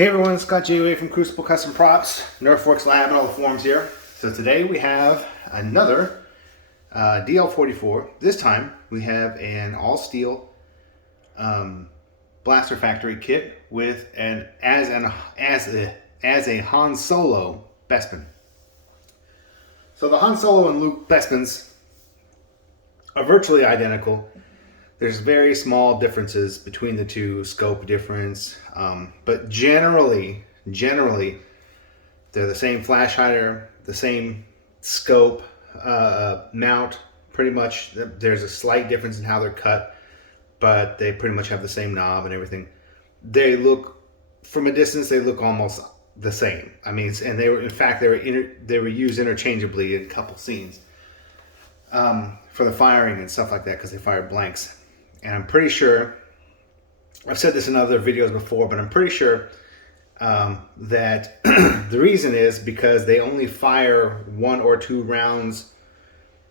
Hey everyone, Scott J. from Crucible Custom Props, Nerfworks Lab, and all the forums here. So today we have another DL44. This time we have an all-steel blaster factory kit with as a Han Solo Bespin. So the Han Solo and Luke Bespins are virtually identical. There's very small differences between the two, scope difference, but generally they're the same flash hider, the same scope mount. Pretty much, there's a slight difference in how they're cut, but they pretty much have the same knob and everything. They look, from a distance, they look almost the same. I mean, and they were, in fact, they were used interchangeably in a couple scenes for the firing and stuff like that, because they fired blanks. And I'm pretty sure, I've said this in other videos before, but I'm pretty sure that the reason is because they only fire 1 or 2 rounds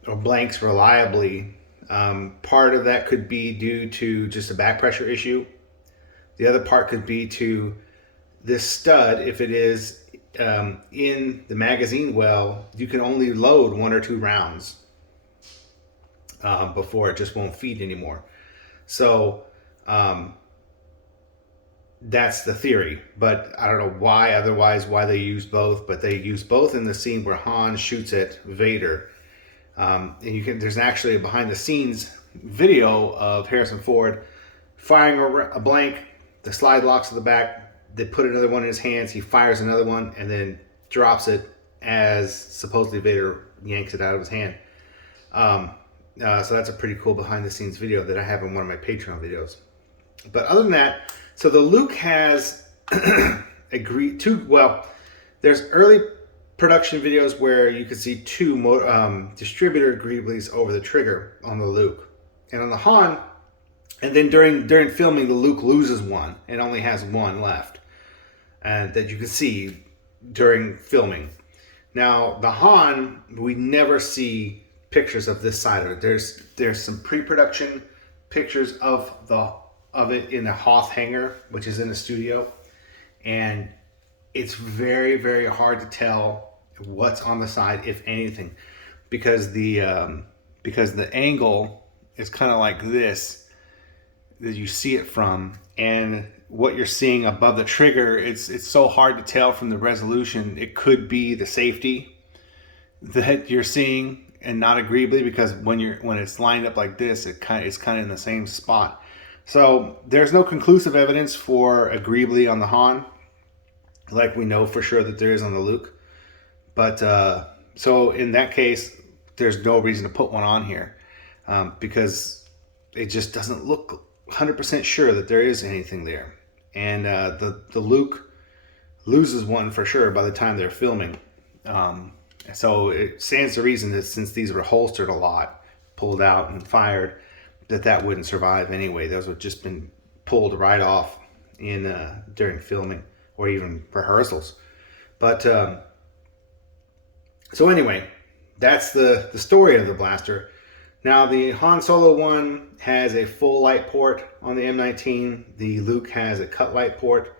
or blanks reliably. Part of that could be due to just a back pressure issue. The other part could be to this stud. If it is in the magazine well, you can only load 1 or 2 rounds before it just won't feed anymore. So that's the theory, but I don't know why they use both, but they use both in the scene where Han shoots at Vader. And there's actually a behind the scenes video of Harrison Ford firing a blank, the slide locks to the back, they put another one in his hands, he fires another one, and then drops it as supposedly Vader yanks it out of his hand. So that's a pretty cool behind the scenes video that I have in one of my Patreon videos. But other than that, so the Luke has agreed to, well, there's early production videos where you can see 2 distributor greeblies over the trigger on the Luke. And on the Han, and then during filming, the Luke loses one and only has 1 left. And that you can see during filming. Now, the Han, we never see pictures of this side of it. There's some pre-production pictures of it in a Hoth hangar, which is in the studio, and it's very, very hard to tell what's on the side, if anything, because the angle is kind of like this that you see it from, and what you're seeing above the trigger, it's so hard to tell from the resolution. It could be the safety that you're seeing and not agreeably, because when it's lined up like this, it's kind of in the same spot. So there's no conclusive evidence for agreeably on the Han, like we know for sure that there is on the Luke. But so in that case, there's no reason to put one on here, because it just doesn't look 100% sure that there is anything there. And the Luke loses one for sure by the time they're filming. So it stands to reason that since these were holstered a lot, pulled out and fired, that wouldn't survive anyway. Those would just been pulled right off during filming or even rehearsals. But so anyway, that's the story of the blaster. Now the Han Solo one has a full light port on the M19. The Luke has a cut light port.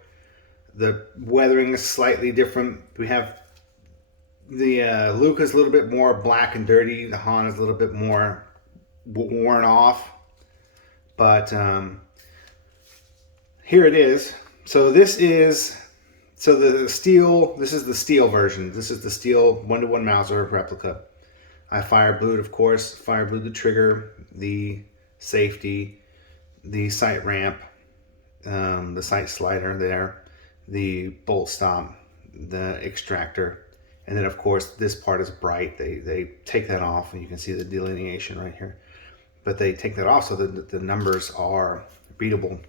The weathering is slightly different. We have the Luke is a little bit more black and dirty. The Han is a little bit more worn off. But here it is. So this is the steel. This is the steel version. This is the steel 1-to-1 Mauser replica. I fire blued, of course. Fire blued the trigger, the safety, the sight ramp, the sight slider there, the bolt stop, the extractor. And then, of course, this part is bright. They take that off, and you can see the delineation right here. But they take that off so that the numbers are readable.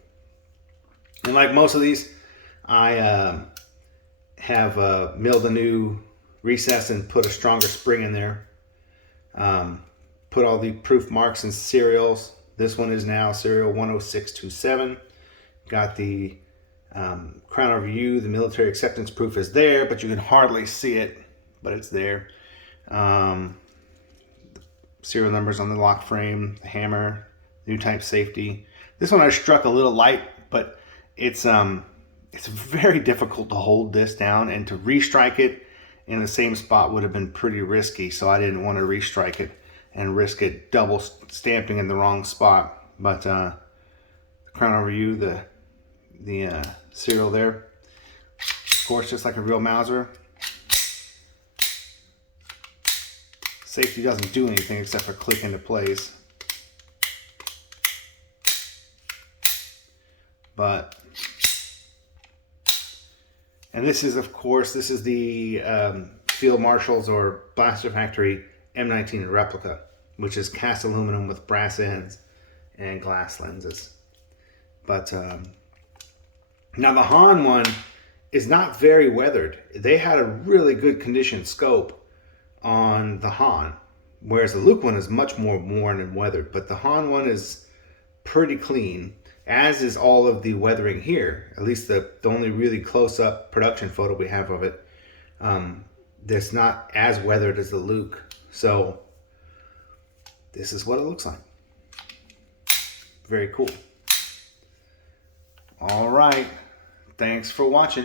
And like most of these, I have milled a new recess and put a stronger spring in there. Put all the proof marks and serials. This one is now serial 10627. Got the Crown of Review, the military acceptance proof is there, but you can hardly see it. But it's there. Serial numbers on the lock frame, the hammer, new type safety. This one I struck a little light, but it's it's very difficult to hold this down, and to restrike it in the same spot would have been pretty risky. So I didn't want to restrike it and risk it double stamping in the wrong spot. But crown over you, the serial there, of course, just like a real Mauser. Safety doesn't do anything except for click into place. But, and this is, of course, this is the Field Marshals or Blaster Factory M19 replica, which is cast aluminum with brass ends and glass lenses. But now the Han one is not very weathered. They had a really good condition scope on the Han, whereas the Luke one is much more worn and weathered. But the Han one is pretty clean, as is all of the weathering here. At least the only really close-up production photo we have of it. That's not as weathered as the Luke. So this is what it looks like. Very cool. All right. Thanks for watching.